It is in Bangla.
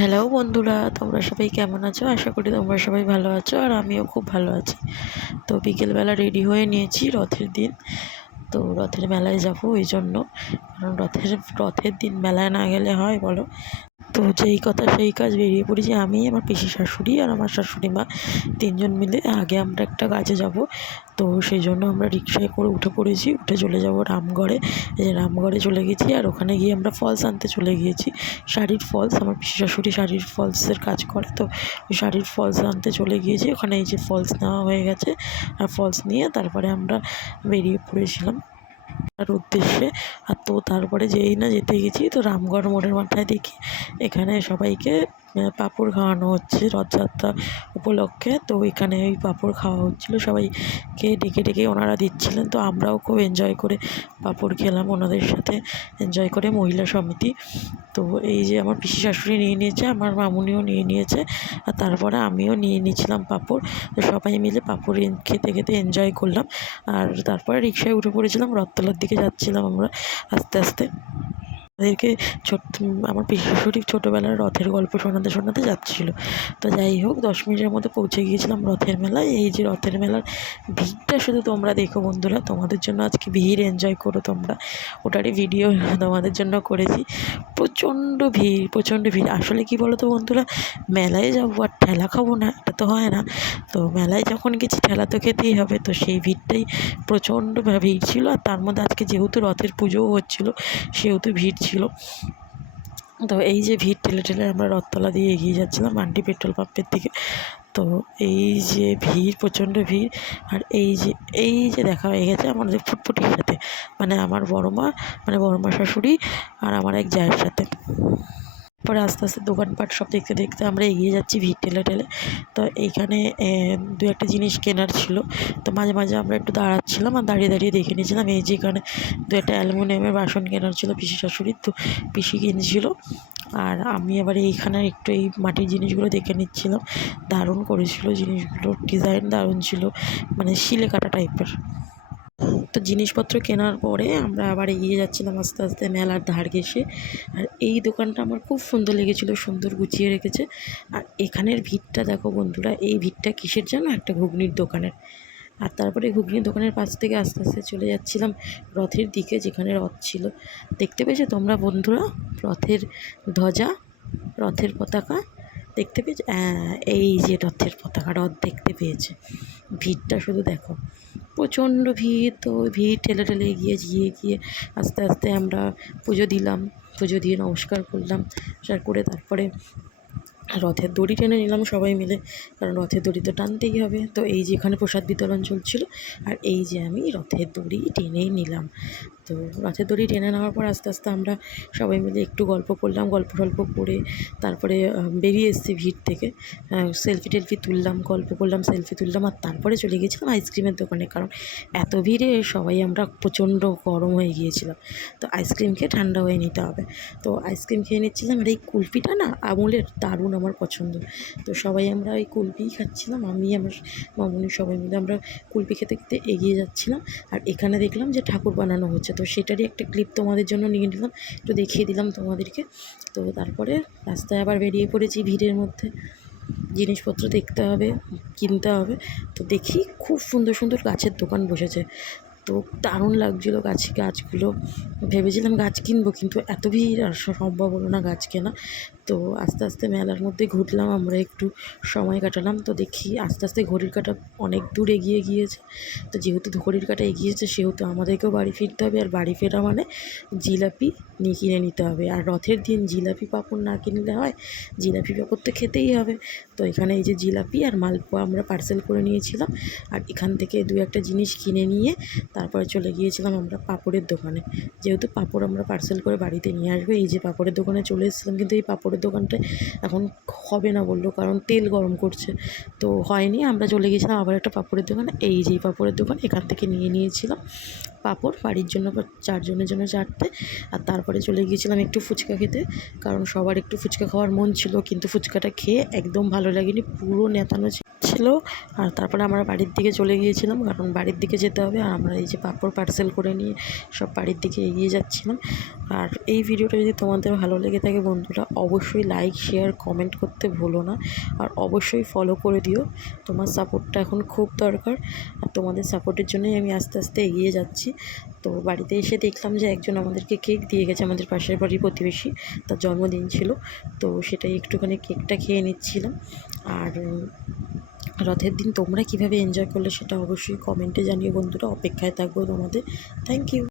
হ্যালো বন্ধুরা, তোমরা সবাই কেমন আছো? আশা করি তোমরা সবাই ভালো আছো, আর আমিও খুব ভালো আছি। তো বিকেলবেলা রেডি হয়ে নিয়েছি, রথের দিন। তো রথের মেলায় যাবো ওই জন্য, কারণ রথের দিন মেলায় না গেলে হয় বলো? তো যেই কথা সেই কাজ, বেরিয়ে পড়েছি আমি, আমার পিসি শাশুড়ি আর আমার শাশুড়ি মা, তিনজন মিলে। আগে আমরা একটা কাজে যাব, তো সেই জন্য আমরা রিক্সায় করে উঠে পড়েছি, উঠে চলে যাব রামগড়ে। এই যে রামগড়ে চলে গেছি, আর ওখানে গিয়ে আমরা ফলস আনতে চলে গিয়েছি। শাড়ির ফলস, আমার পিসি শাশুড়ি শাড়ির ফলসের কাজ করে, তো ওই শাড়ির ফলস আনতে চলে গিয়েছি। ওখানে এই যে ফলস নেওয়া হয়ে গেছে, আর ফলস নিয়ে তারপরে আমরা বেরিয়ে পড়েছিলাম আর উদ্দেশ্যে। আর তো তারপরে যেই না যেতে গেছি, তো রামগড় মোড়ের মাথায় দেখি এখানে সবাইকে পাঁপড় খাওয়ানো হচ্ছে রথযাত্রা উপলক্ষে। তো এখানে ওই পাঁপড় খাওয়া হচ্ছিলো, সবাইকে ডেকে ডেকে ওনারা দিচ্ছিলেন। তো আমরাও খুব এনজয় করে পাঁপড় খেলাম ওনাদের সাথে, এনজয় করে মহিলা সমিতি। তো এই যে আমার পিসি শাশুড়ি নিয়ে নিয়েছে, আমার মামুনিও নিয়ে নিয়েছে, আর তারপরে আমিও নিয়ে নিয়েছিলাম পাঁপড়। তো সবাই মিলে পাঁপড় খেতে খেতে এনজয় করলাম। আর তারপরে রিক্সায় উঠে পড়েছিলাম, রথতলার দিকে যাচ্ছিলাম আমরা আস্তে আস্তে। তাদেরকে আমার পিসি শাশুড়ি ছোটোবেলার রথের গল্প শোনাতে শোনাতে যাচ্ছিলো। তো যাই হোক, 10 মিনিটের মধ্যে পৌঁছে গিয়েছিলাম রথের মেলায়। এই যে রথের মেলার ভিড়টা শুধু তোমরা দেখো বন্ধুরা, তোমাদের জন্য আজকে ভিড় এনজয় করো তোমরা, ওটারই ভিডিও তোমাদের জন্য করেছি। প্রচণ্ড ভিড়, প্রচণ্ড ভিড়। আসলে কি বলো তো বন্ধুরা, মেলায় যাবো আর ঠেলা খাবো না, এটা তো হয় না। তো মেলায় যখন গেছি ঠেলা তো খেতেই হবে, তো সেই ভিড়টাই প্রচণ্ড ভিড় ছিল। আর তার মধ্যে আজকে যেহেতু রথের পুজোও হচ্ছিলো, সেহেতু ভিড় ছিল। তো এই যে ভিড় ঠেলে ঠেলে আমরা রথতলা দিয়ে এগিয়ে যাচ্ছিলাম মান্ডি পেট্রোল পাম্পের দিকে। তো এই যে ভিড়, প্রচণ্ড ভিড়। আর এই যে দেখা হয়ে গেছে আমাদের ফুটফুটির সাথে, মানে আমার বড় মা, মানে বড় মা শাশুড়ি আর আমার এক জায়ের সাথে। পরে আস্তে আস্তে দোকানপাট সব দেখতে দেখতে আমরা এগিয়ে যাচ্ছি ভিড় ঠেলে ঠেলে। তো এইখানে দু একটা জিনিস কেনার ছিল, তো মাঝে মাঝে আমরা একটু দাঁড়াচ্ছিলাম আর দাঁড়িয়ে দাঁড়িয়ে দেখে নিয়েছিলাম। এই যে এখানে দু একটা অ্যালুমিনিয়ামের বাসন কেনার ছিল পিসি শাশুড়ির, তো পিসি কিনছিল। আর আমি আবার এইখানে একটু এই মাটির জিনিসগুলো দেখে নিচ্ছিলাম। দারুণ করেছিল জিনিসগুলোর ডিজাইন, দারুণ ছিল, মানে শিলে কাটা টাইপের। তো জিনিসপত্র কেনার পরে আমরা আবার এগিয়ে যাচ্ছিলাম আস্তে আস্তে মেলার ধার ঘেঁষে। আর এই দোকানটা আমার খুব সুন্দর লেগেছিলো, সুন্দর গুছিয়ে রেখেছে। আর এখানের ভিড়টা দেখো বন্ধুরা, এই ভিড়টা কিসের জন্য, একটা ঘুগনির দোকানের। আর তারপরে ঘুগনির দোকানের পাশ থেকে আস্তে আস্তে চলে যাচ্ছিলাম রথের দিকে, যেখানে রথ ছিল। দেখতে পেয়েছো তোমরা বন্ধুরা রথের ধ্বজা, রথের পতাকা দেখতে পেয়েছো? হ্যাঁ, এই যে রথের পতাকা, রথ দেখতে পেয়েছে। ভিড়টা শুধু দেখো, প্রচণ্ড ভিড়। তো ভিড় ঠেলে ঠেলে গিয়ে গিয়ে গিয়ে আস্তে আস্তে আমরা পুজো দিলাম, পুজো দিয়ে নমস্কার করলাম, করে তারপরে রথের দড়ি টেনে নিলাম সবাই মিলে, কারণ রথের দড়ি তো টানতেই হবে। তো এই যে এখানে প্রসাদ বিতরণ চলছিল, আর এই যে আমি রথের দড়ি টেনেই নিলাম। তো রথের দড়ি টেনে নেওয়ার পর আস্তে আস্তে আমরা সবাই মিলে একটু গল্প করলাম, গল্প টল্প করে তারপরে বেরিয়ে এসেছি ভিড় থেকে। সেলফি টেলফি তুললাম, গল্প করলাম, সেলফি তুললাম, আর তারপরে চলে গিয়েছিলাম আইসক্রিমের দোকানে, কারণ এত ভিড়ে সবাই আমরা প্রচণ্ড গরম হয়ে গিয়েছিলাম। তো আইসক্রিম খেয়ে ঠান্ডা হয়ে নিতে হবে। তো আইসক্রিম খেয়ে নিচ্ছিলাম, আর এই কুলফিটা না আমুলের, দারুণ আমার পছন্দ। তো সবাই আমরা ওই কুলফিই খাচ্ছিলাম, আমি আমার মামুনি সবাই মিলে আমরা কুলফি খেতে খেতে এগিয়ে যাচ্ছিলাম। আর এখানে দেখলাম যে ঠাকুর বানানো হচ্ছে, তো সেটারই একটা ক্লিপ তোমাদের জন্য নিয়ে নিলাম, একটু দেখিয়ে দিলাম তোমাদেরকে। তো তারপরে রাস্তায় আবার বেরিয়ে পড়েছি ভিড়ের মধ্যে, জিনিসপত্র দেখতে হবে, কিনতে হবে। তো দেখি খুব সুন্দর সুন্দর গাছের দোকান বসেছে, তো দারুণ লাগছিলো গাছগুলো। ভেবেছিলাম গাছ কিনবো, কিন্তু এত ভিড় আর সম্ভব হলো না গাছ কেনা। তো আস্তে আস্তে মেলার মধ্যে ঘুরলাম, আমরা একটু সময় কাটালাম। তো দেখি আস্তে আস্তে ঘড়ির কাঁটা অনেক দূর এগিয়ে গিয়েছে। তো যেহেতু ঘড়ির কাঁটা এগিয়েছে, সেহেতু আমাদেরকেও বাড়ি ফিরতে হবে। আর বাড়ি ফেরা মানে জিলাপি কিনে নিতে হবে। আর রথের দিন জিলাপি পাঁপড় না কিনলে হয়, জিলাপি পাঁপড় তো খেতেই হবে। তো এখানে এই যে জিলাপি আর মালপোয়া আমরা পার্সেল করে নিয়েছিলাম। আর এখান থেকে দু একটা জিনিস কিনে নিয়ে তারপরে চলে গিয়েছিলাম আমরা পাঁপড়ের দোকানে, যেহেতু পাঁপড় আমরা পার্সেল করে বাড়িতে নিয়ে আসবো। এই যে পাঁপড়ের দোকানে চলে এসেছিলাম, কিন্তু এই পাঁপড়ের দোকানটায় এখন হবে না বললো, কারণ তেল গরম করছে, তো হয়নি। আমরা চলে গিয়েছিলাম আবার একটা পাঁপড়ের দোকানে, এই যে পাঁপড়ের দোকান, এখান থেকে নিয়ে নিয়েছিলাম পাঁপড়, বাড়ির জন্য 4 জনের জন্য 4টে। আর তারপরে চলে গিয়েছিলাম একটু ফুচকা খেতে, কারণ সবার একটু ফুচকা খাওয়ার মন ছিল, কিন্তু ফুচকাটা খেয়ে একদম ভালো লাগেনি, পুরো নেতানো ছিল। আর তারপরে আমরা বাড়ির দিকে চলে গিয়েছিলাম, কারণ বাড়ির দিকে যেতে হবে। আর আমরা এই যে পাঁপড় পার্সেল করে নিয়ে সব বাড়ির দিকে এগিয়ে যাচ্ছিলাম। আর এই ভিডিওটা যদি তোমাদের ভালো লেগে থাকে বন্ধুরা, অবশ্যই লাইক, শেয়ার, কমেন্ট করতে ভুলো না। আর অবশ্যই ফলো করে দিও, তোমার সাপোর্টটা এখন খুব দরকার। আর তোমাদের সাপোর্টের জন্যই আমি আস্তে আস্তে এগিয়ে যাচ্ছি। তো বাড়িতে এসে দেখলাম যে একজন আমাদেরকে কেক দিয়ে গেছে, আমাদের পাশের বাড়ির প্রতিবেশী, তার জন্মদিন ছিল। তো সেটাই একটুখানি কেকটা খেয়ে নিচ্ছিলাম। আর রথের দিন তোমরা কীভাবে এনজয় করলে সেটা অবশ্যই কমেন্টে জানিও বন্ধুরা, অপেক্ষায় থাকবো তোমাদের। Thank you.